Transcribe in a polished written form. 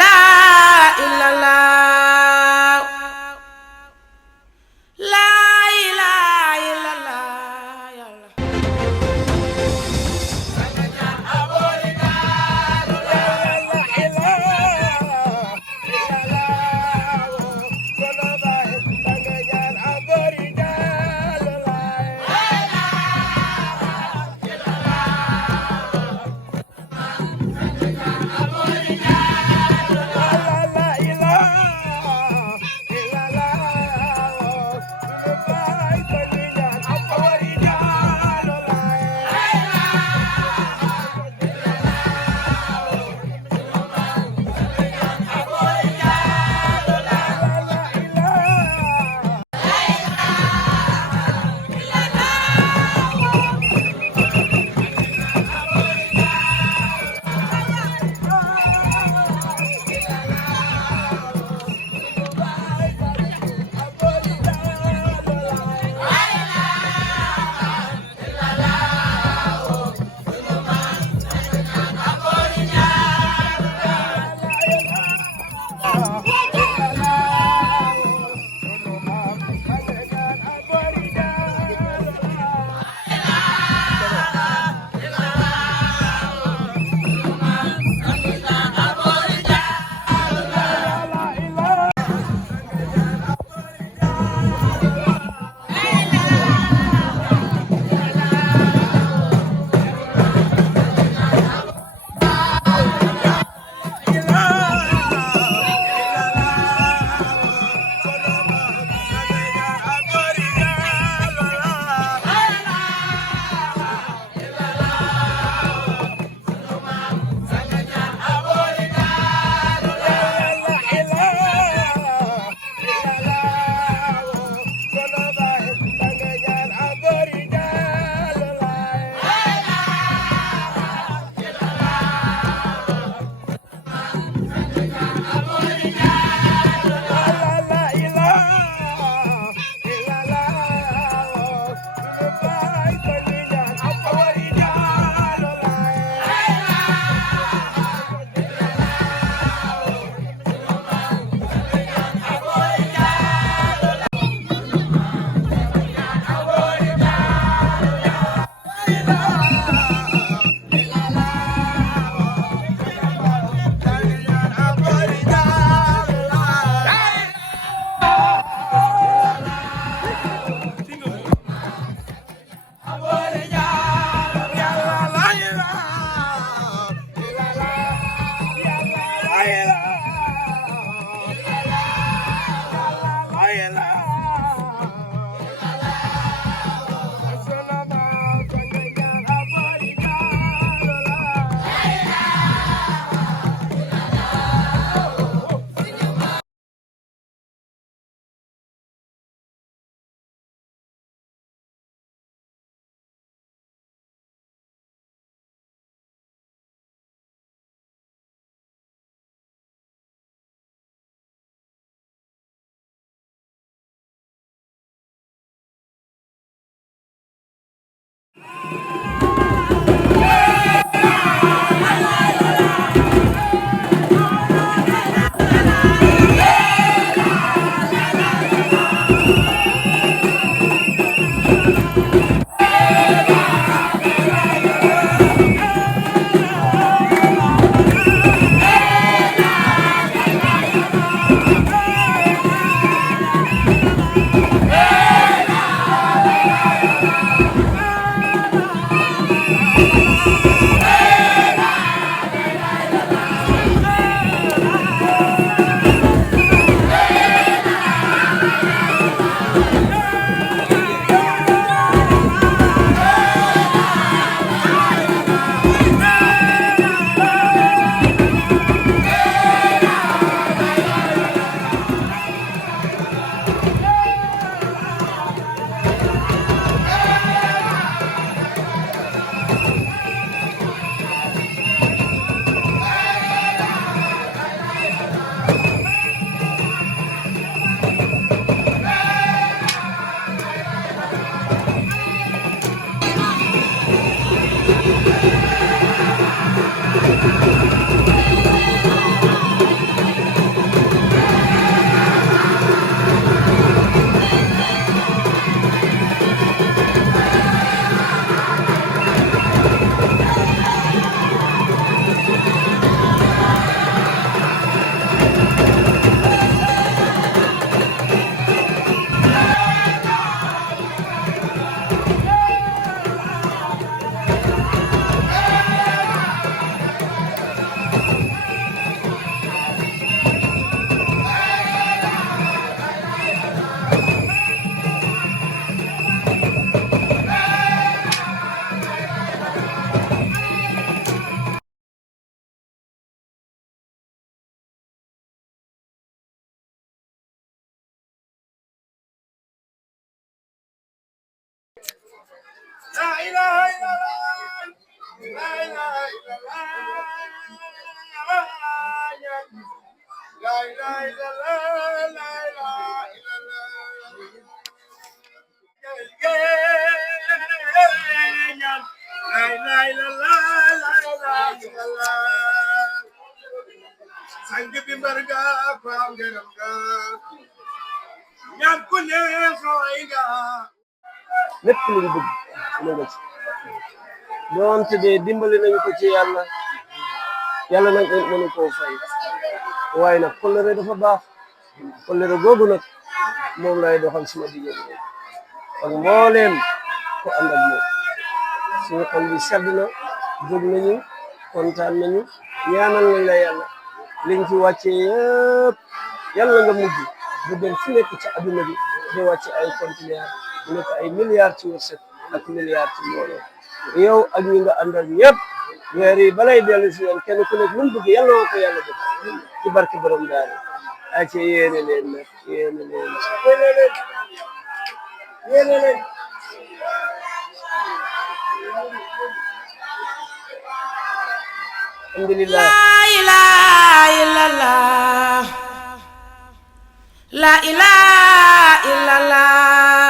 ilaha illallah la ilaha illallah yàlla ilaha illallah la ilaha illallah la ilaha illallah la ilaha illallah la ilaha illallah sang bi mbarga ko ngeram ga ñaan ko ne xaway ga lépp lu ñu bëgg mu nga ci doonte de dimbali nañu ko ci yàlla nag mënu koo fay waaye nag kóllëre dafa baax kóllëre googu nag moom lay doxal suma diggante ak mbooleem ko ànd ak moom suñu xol bi sedd na jóg nañu kontaan nañu ñaanal nañ la yàlla liñ ci wàccee yëpp yàlla nga mujj bu dem fu nekk ci adduna bi di wàcce ay conteneur mu nekk ay milliards ci wërsëg ak milliards ci mbooloo yow ak ñi nga àndal ñëpp weer yi balay dellu si yoon kenn ku nekk lu mu bëgg yàlla woo ko yàlla def ci barke borom daara ay ci yéene leen nag yéene leen alhamdulillah la ilaha illallah la ilaha illallah